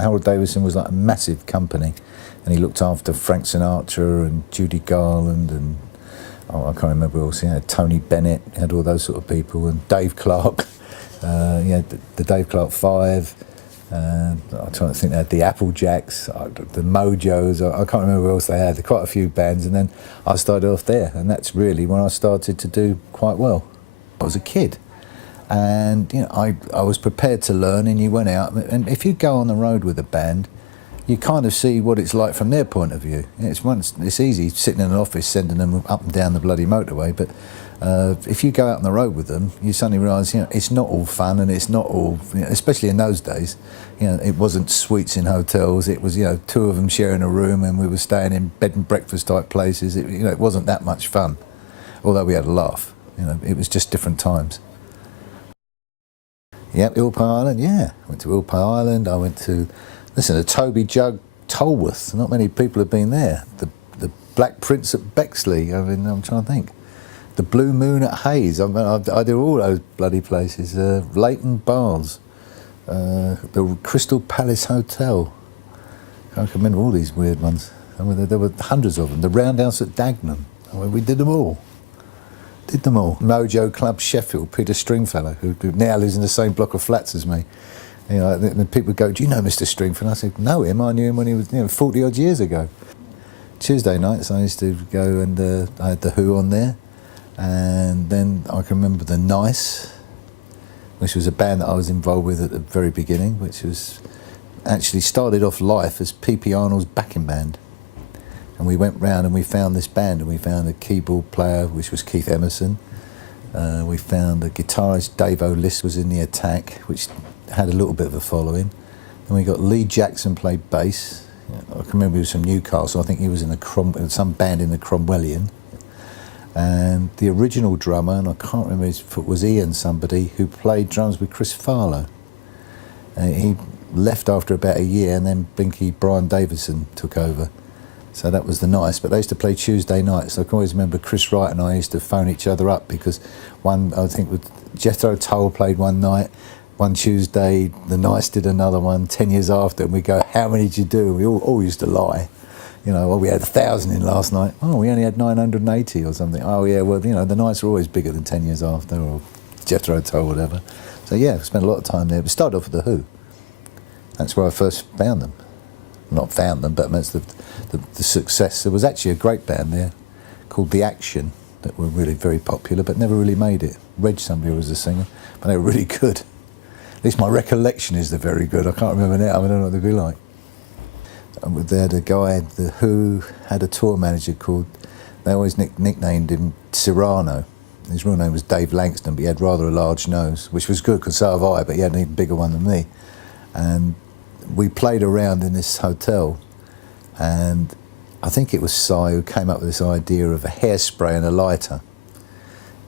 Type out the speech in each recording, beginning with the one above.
Harold Davison was like a massive company, and he looked after Frank Sinatra and Judy Garland and I can't remember who else. He had Tony Bennett, he had all those sort of people, and Dave Clark. He had the Dave Clark Five. I'm trying to think, they had the Applejacks, the Mojos. I can't remember who else they had. Quite a few bands, and then I started off there, and that's really when I started to do quite well. I was a kid, and you know, I was prepared to learn, and you went out, and if you go on the road with a band, you kind of see what it's like from their point of view. It's easy sitting in an office sending them up and down the bloody motorway, but if you go out on the road with them, you suddenly realise, you know, it's not all fun, and it's not all, you know, especially in those days, you know, it wasn't suites in hotels. It was, you know, two of them sharing a room, and we were staying in bed and breakfast type places. You know, it wasn't that much fun, although we had a laugh. You know, it was just different times. Yep, Ilpay Island. Yeah, I went to Ilpay Island. I went to, listen, the Toby Jug Tolworth. Not many people have been there. The Black Prince at Bexley. I mean, I'm trying to think. The Blue Moon at Hayes. I do all those bloody places. Leighton Baths. The Crystal Palace Hotel. I can remember all these weird ones. I mean, there were hundreds of them. The Roundhouse at Dagenham. I mean, we did them all. Did them all. Mojo Club Sheffield, Peter Stringfellow, who now lives in the same block of flats as me. You know, and people would go, "Do you know Mr. Stringfellow?" I said, "Know him. I knew him when he was, you know, 40 odd years ago." Tuesday nights I used to go, and I had the Who on there, and then I can remember the Nice, which was a band that I was involved with at the very beginning, which was actually started off life as P.P. Arnold's backing band. And we went round and we found this band, and we found a keyboard player, which was Keith Emerson. We found a guitarist, Dave O'Liss, was in the Attack, which had a little bit of a following. And we got Lee Jackson played bass. I can remember he was from Newcastle. I think he was in some band in the Cromwellian. And the original drummer, and I can't remember his foot, was Ian somebody, who played drums with Chris Farlow. He left after about a year, and then Binky Brian Davison took over. So that was the Nice, but they used to play Tuesday nights. So I can always remember Chris Wright and I used to phone each other up, because I think with Jethro Tull played one night, one Tuesday, the Nice did another one 10 years after, and we go, "How many did you do?" And we all used to lie. You know, well, we had 1,000 in last night. Oh, we only had 980 or something. Oh, yeah, well, you know, the nights are always bigger than 10 years after, or Jethro Tull, whatever. So, yeah, we spent a lot of time there. We started off with The Who. That's where I first found them. Not found them, but that's the success. There was actually a great band there called The Action that were really very popular, but never really made it. Reg somebody was the singer, but they were really good. At least my recollection is they're very good. I can't remember now. I don't know what they'd be like. They had a guy, The Who had a tour manager called, they always nicknamed him Cyrano. His real name was Dave Langston, but he had rather a large nose, which was good, because so have I, but he had an even bigger one than me. And we played around in this hotel, and I think it was Si who came up with this idea of a hairspray and a lighter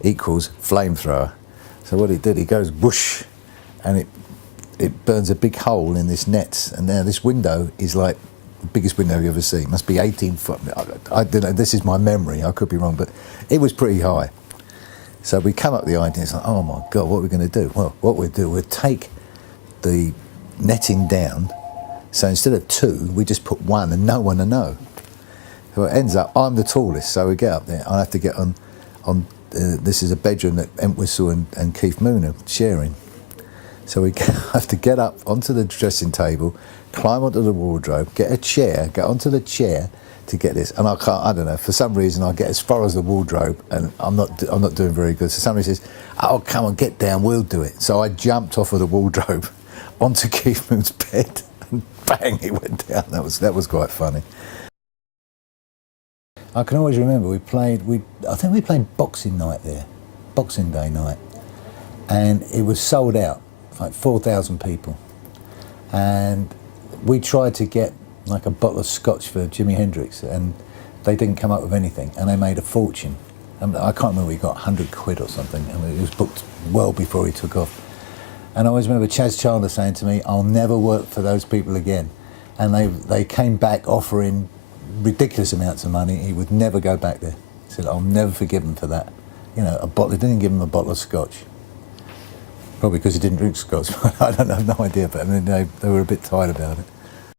equals flamethrower. So what he did, he goes whoosh, and it burns a big hole in this net, and now this window is like the biggest window you've ever seen. It must be 18 foot. I don't know, this is my memory, I could be wrong, but it was pretty high. So we come up with the idea, it's like, oh my God, what are we going to do? Well, what we'll do, we'll take the netting down, so instead of two, we just put one and no one to know. So it ends up, I'm the tallest, so we get up there. I have to get on this is a bedroom that Entwistle and Keith Moon are sharing. So we have to get up onto the dressing table, climb onto the wardrobe, get a chair, get onto the chair to get this. And I don't know, for some reason I get as far as the wardrobe, and I'm not doing very good. So somebody says, "Oh, come on, get down, we'll do it." So I jumped off of the wardrobe onto Keith Moon's bed, and bang, it went down. That was quite funny. I can always remember I think we played Boxing Night there, Boxing Day night, and it was sold out, like 4,000 people. And we tried to get like a bottle of scotch for Jimi Hendrix, and they didn't come up with anything, and they made a fortune. I can't remember, we got 100 quid or something. I mean, it was booked well before he took off. And I always remember Chaz Chandler saying to me, "I'll never work for those people again." And they came back offering ridiculous amounts of money. He would never go back there. He said, "I'll never forgive him for that." You know, they didn't give him a bottle of scotch. Probably because he didn't drink scotch. I don't know, no idea, but I mean, they were a bit tired about it.